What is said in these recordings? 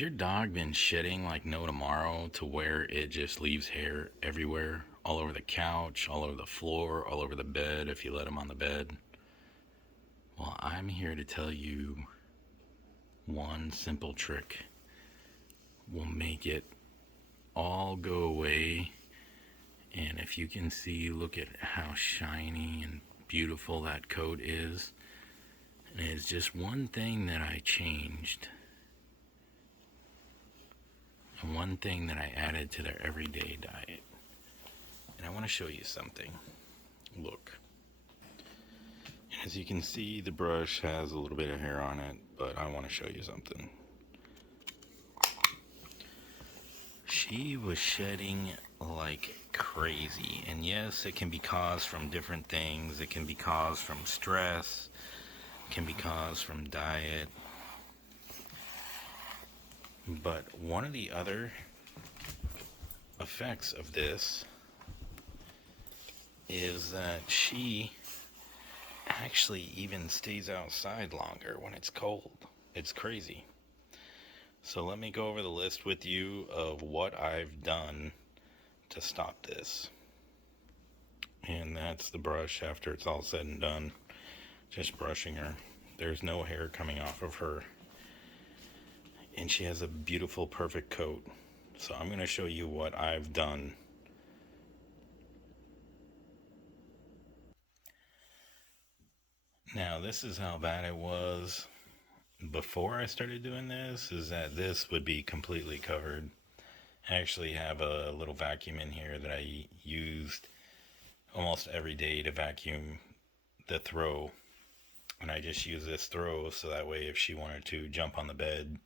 Has your dog been shedding like no tomorrow to where it just leaves hair everywhere? All over the couch, all over the floor, all over the bed if you let him on the bed? Well, I'm here to tell you one simple trick will make it all go away. And if you can see, look at how shiny and beautiful that coat is. And it's just one thing that I changed. And one thing that I added to their everyday diet. And I want to show you something. Look. As you can see, the brush has a little bit of hair on it, but I want to show you something. She was shedding like crazy. And yes, it can be caused from different things. It can be caused from stress. It can be caused from diet. But one of the other effects of this is that she actually even stays outside longer when it's cold. It's crazy. So let me go over the list with you of what I've done to stop this. And that's the brush after it's all said and done. Just brushing her. There's no hair coming off of her. And she has a beautiful, perfect coat. So I'm going to show you what I've done. Now, this is how bad it was before I started doing this, is that this would be completely covered. I actually have a little vacuum in here that I used almost every day to vacuum the throw. And I just use this throw so that way if she wanted to jump on the bed,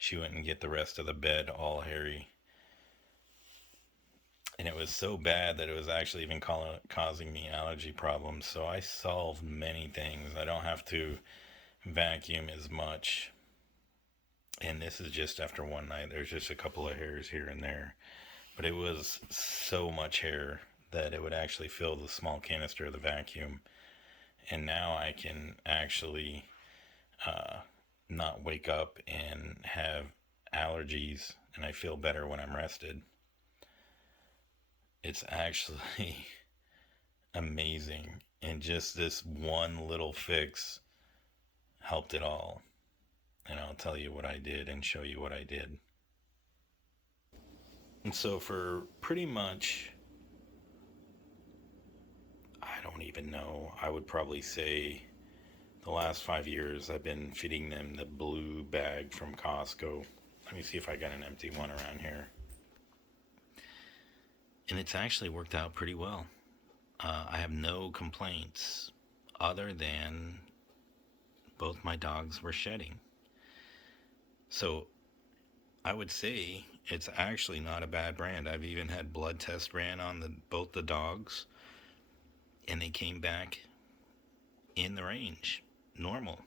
she wouldn't get the rest of the bed all hairy. And it was so bad that it was actually even causing me allergy problems. So I solved many things. I don't have to vacuum as much. And this is just after one night. There's just a couple of hairs here and there. But it was so much hair that it would actually fill the small canister of the vacuum. And now I can actually not wake up and have allergies, and I feel better when I'm rested. It's actually amazing, and just this one little fix helped it all. And I'll tell you what I did and show you what I did. And so for pretty much, I don't even know, I would probably say the last 5 years I've been feeding them the blue bag from Costco. Let me see if I got an empty one around here. And it's actually worked out pretty well. I have no complaints other than both my dogs were shedding. So I would say it's actually not a bad brand. I've even had blood tests ran on both the dogs, and they came back in the range, normal.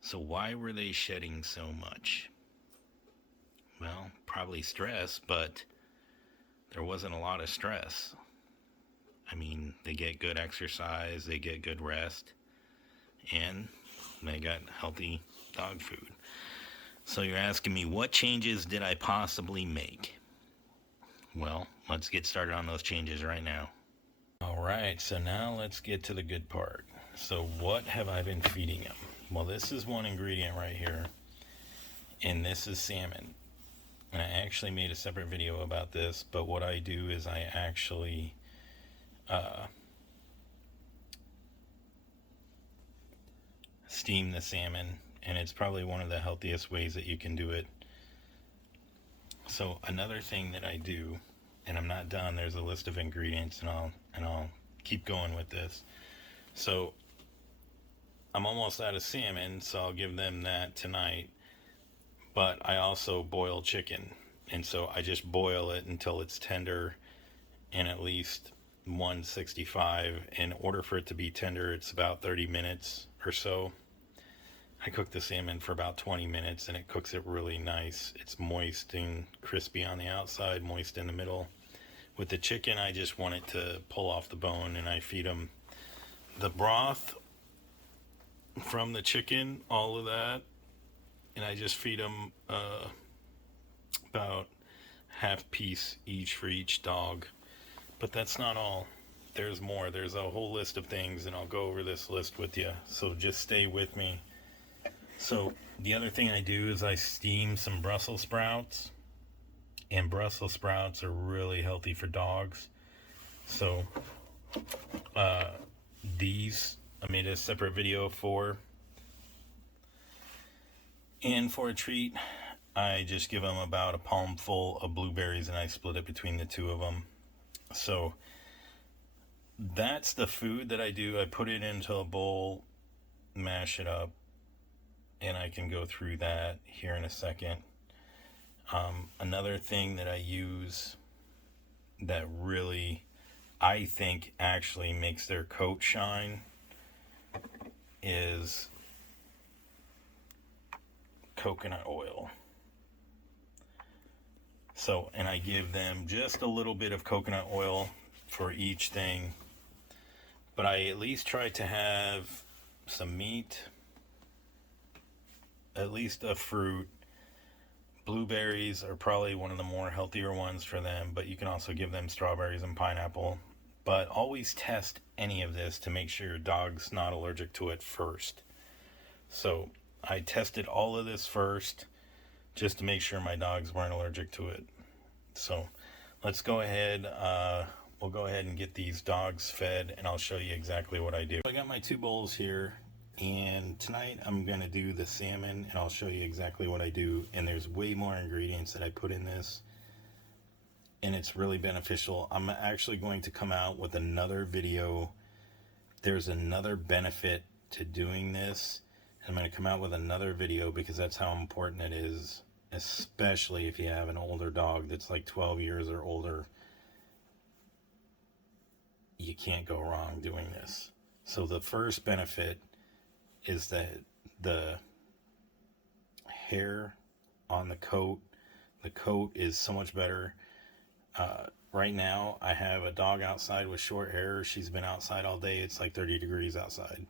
So why were they shedding so much? Well, probably stress, but there wasn't a lot of stress. I mean, they get good exercise, they get good rest, and they got healthy dog food. So you're asking me, what changes did I possibly make? Well, let's get started on those changes right now. All right, so now let's get to the good part. So what have I been feeding them? Well, this is one ingredient right here, and this is salmon. And I actually made a separate video about this, but what I do is I actually steam the salmon, and it's probably one of the healthiest ways that you can do it. So another thing that I do, and I'm not done, there's a list of ingredients, and I'll keep going with this. So I'm almost out of salmon, so I'll give them that tonight. But I also boil chicken, and so I just boil it until it's tender and at least 165. In order for it to be tender, it's about 30 minutes or so. I cook the salmon for about 20 minutes, and it cooks it really nice. It's moist and crispy on the outside, moist in the middle. With the chicken, I just want it to pull off the bone, and I feed them the broth from the chicken, all of that. and I just feed them about half piece each for each dog. But that's not all. There's more. There's a whole list of things, and I'll go over this list with you. So just stay with me. So the other thing I do is I steam some Brussels sprouts. And Brussels sprouts are really healthy for dogs. So these I made a separate video for. And for a treat, I just give them about a palmful of blueberries and I split it between the two of them. So that's the food that I do. I put it into a bowl, mash it up, and I can go through that here in a second. Another thing that I use that really, I think, actually makes their coat shine is coconut oil. So, and I give them just a little bit of coconut oil for each thing, but I at least try to have some meat, at least a fruit. Blueberries are probably one of the more healthier ones for them, but you can also give them strawberries and pineapple. But always test any of this to make sure your dog's not allergic to it first. So I tested all of this first just to make sure my dogs weren't allergic to it. So let's go ahead. We'll go ahead and get these dogs fed, and I'll show you exactly what I do. I got my 2 bowls here. And tonight I'm going to do the salmon, and I'll show you exactly what I do. And there's way more ingredients that I put in this, and it's really beneficial. I'm actually going to come out with another video. There's another benefit to doing this. I'm going to come out with another video because that's how important it is, especially if you have an older dog that's like 12 years or older. You can't go wrong doing this. So the first benefit is that the hair on the coat is so much better. Right now I have a dog outside with short hair. She's been outside all day. It's like 30 degrees outside,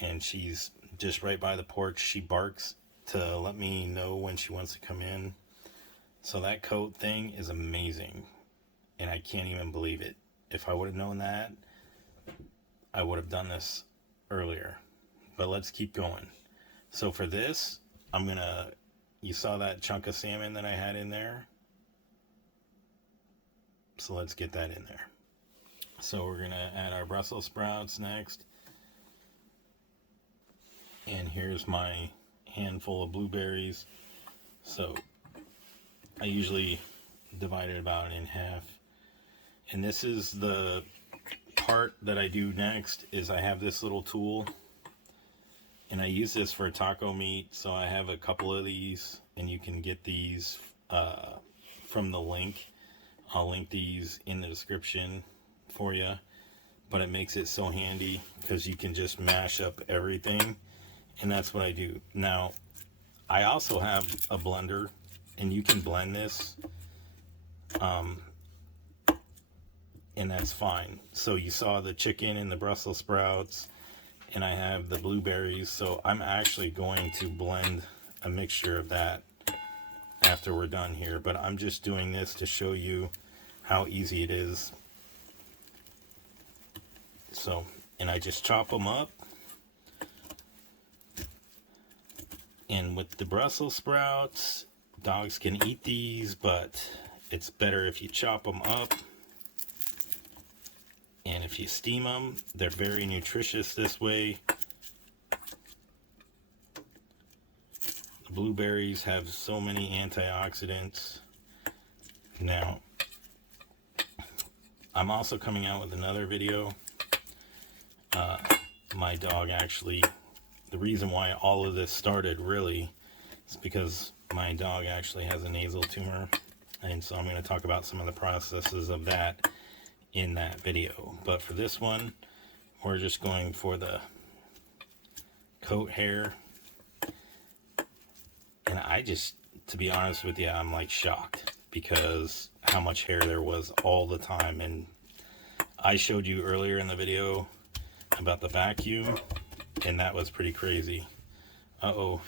and she's just right by the porch. She barks to let me know when she wants to come in. So that coat thing is amazing, and I can't even believe it. If I would have known that, I would have done this earlier. But let's keep going. So for this, you saw that chunk of salmon that I had in there? So let's get that in there. So we're gonna add our Brussels sprouts next. And here's my handful of blueberries. So I usually divide it about in half. And this is the part that I do next, is I have this little tool. And I use this for taco meat, so I have a couple of these, and you can get these from the link. I'll link these in the description for you. But it makes it so handy because you can just mash up everything, and that's what I do. Now, I also have a blender, and you can blend this, and that's fine. So you saw the chicken and the Brussels sprouts, and I have the blueberries, so I'm actually going to blend a mixture of that after we're done here. But I'm just doing this to show you how easy it is. So, and I just chop them up. And with the Brussels sprouts, dogs can eat these, but it's better if you chop them up. And if you steam them, they're very nutritious this way. The blueberries have so many antioxidants. Now, I'm also coming out with another video. My dog actually, the reason why all of this started really is because my dog actually has a nasal tumor. And so I'm going to talk about some of the processes of that in that video. But for this one, we're just going for the coat hair. And I just, to be honest with you, I'm like shocked because how much hair there was all the time. And I showed you earlier in the video about the vacuum, and that was pretty crazy. Uh-oh,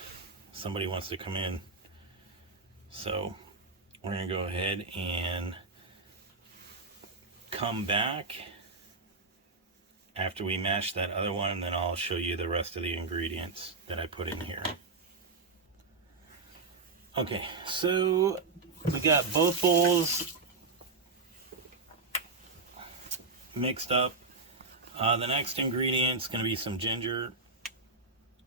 somebody wants to come in. So we're going to go ahead and come back after we mash that other one, and then I'll show you the rest of the ingredients that I put in here. Okay, so we got both bowls mixed up. The next ingredient is going to be some ginger.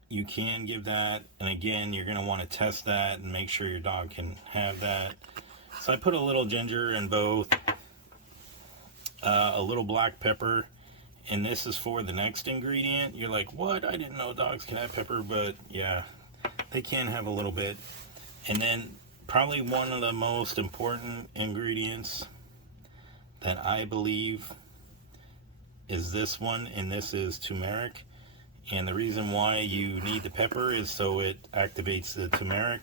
You can give that, and again, you're going to want to test that and make sure your dog can have that. So I put a little ginger in both, a little black pepper, and this is for the next ingredient. You're like, what? I didn't know dogs can have pepper, but yeah, they can have a little bit. And then probably one of the most important ingredients that I believe is this one, and this is turmeric. And the reason why you need the pepper is so it activates the turmeric.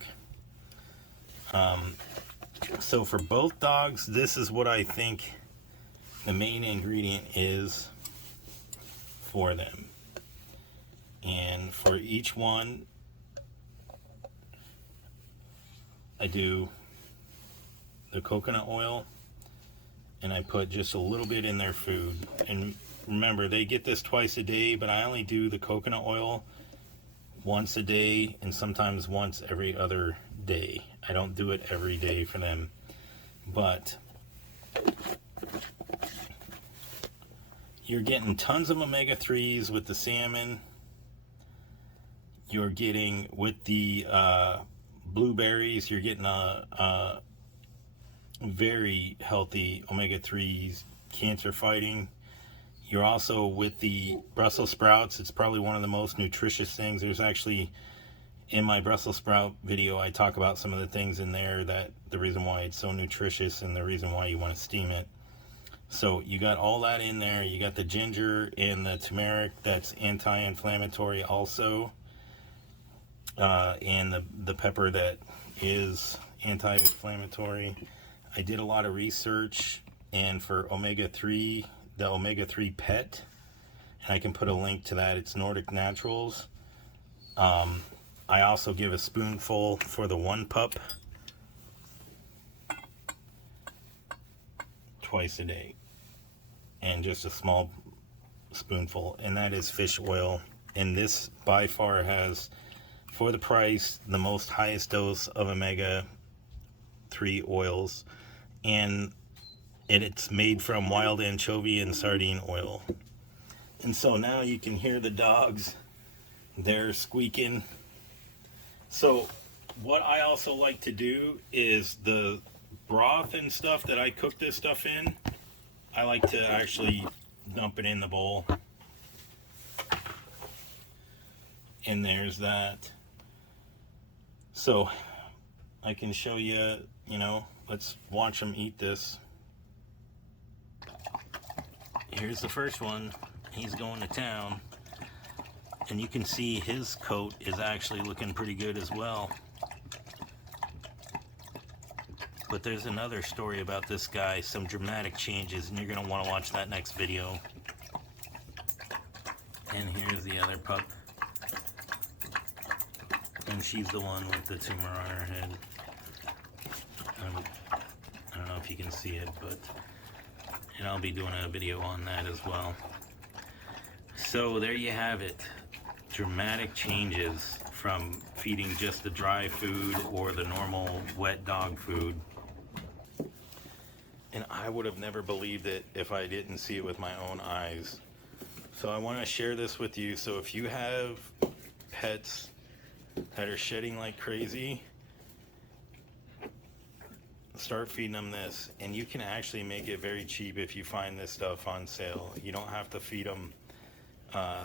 So for both dogs, this is what I think the main ingredient is for them. And for each one, I do the coconut oil, and I put just a little bit in their food. And remember, they get this twice a day, but I only do the coconut oil once a day and sometimes once every other day. I don't do it every day for them. But you're getting tons of omega-3s with the salmon. You're getting, with the blueberries, you're getting a very healthy omega-3s, cancer fighting. You're also, with the Brussels sprouts, it's probably one of the most nutritious things. There's actually, in my Brussels sprout video, I talk about some of the things in there, that the reason why it's so nutritious and the reason why you want to steam it. So you got all that in there. You got the ginger and the turmeric, that's anti-inflammatory also. And the pepper, that is anti-inflammatory. I did a lot of research, and for omega-3, the omega-3 pet, and I can put a link to that. It's Nordic Naturals. I also give a spoonful for the one pup twice a day, and just a small spoonful, and that is fish oil. And this by far has, for the price, the most highest dose of omega-3 oils, and it's made from wild anchovy and sardine oil. And so now you can hear the dogs, they're squeaking. So what I also like to do is the broth and stuff that I cook this stuff in, I like to actually dump it in the bowl. And there's that. So I can show you, let's watch them eat this. Here's the first one. He's going to town. And you can see his coat is actually looking pretty good as well. But there's another story about this guy, some dramatic changes, and you're going to want to watch that next video. And here's the other pup. And she's the one with the tumor on her head. I don't know if you can see it, but... and I'll be doing a video on that as well. So there you have it. Dramatic changes from feeding just the dry food or the normal wet dog food. And I would have never believed it if I didn't see it with my own eyes. So I want to share this with you. So if you have pets that are shedding like crazy, start feeding them this. And you can actually make it very cheap if you find this stuff on sale. You don't have to feed them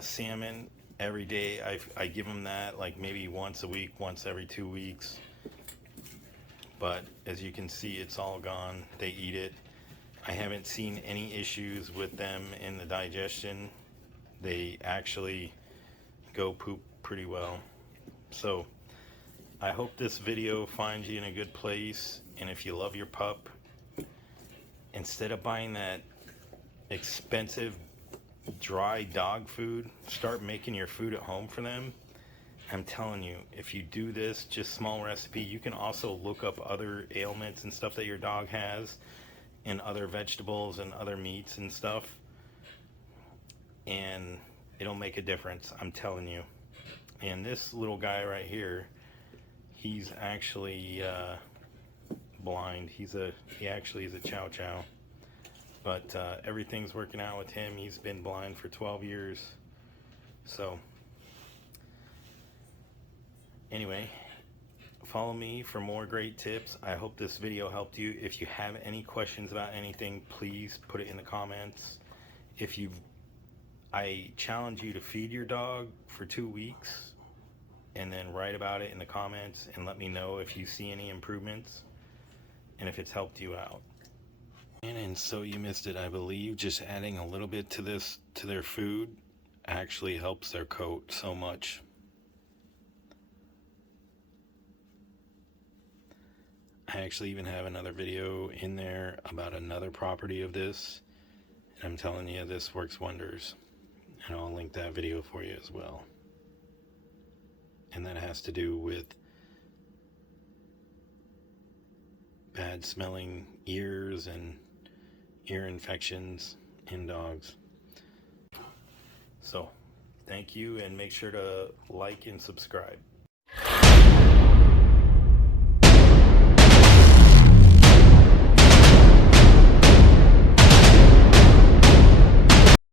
salmon every day. I give them that like maybe once a week, once every 2 weeks. But as you can see, it's all gone. They eat it. I haven't seen any issues with them in the digestion. They actually go poop pretty well. So I hope this video finds you in a good place. And if you love your pup, instead of buying that expensive dry dog food, start making your food at home for them. I'm telling you, if you do this, just small recipe, you can also look up other ailments and stuff that your dog has, and other vegetables and other meats and stuff, and it'll make a difference, I'm telling you. And this little guy right here, he's actually blind. He actually is a chow chow, but everything's working out with him. He's been blind for 12 years. So anyway, follow me for more great tips. I hope this video helped you. If you have any questions about anything, please put it in the comments. I challenge you to feed your dog for 2 weeks and then write about it in the comments and let me know if you see any improvements and if it's helped you out. And so you missed it, I believe, just adding a little bit to their food actually helps their coat so much. I actually even have another video in there about another property of this, and I'm telling you, this works wonders, and I'll link that video for you as well. And that has to do with bad smelling ears and ear infections in dogs. So thank you, and make sure to like and subscribe.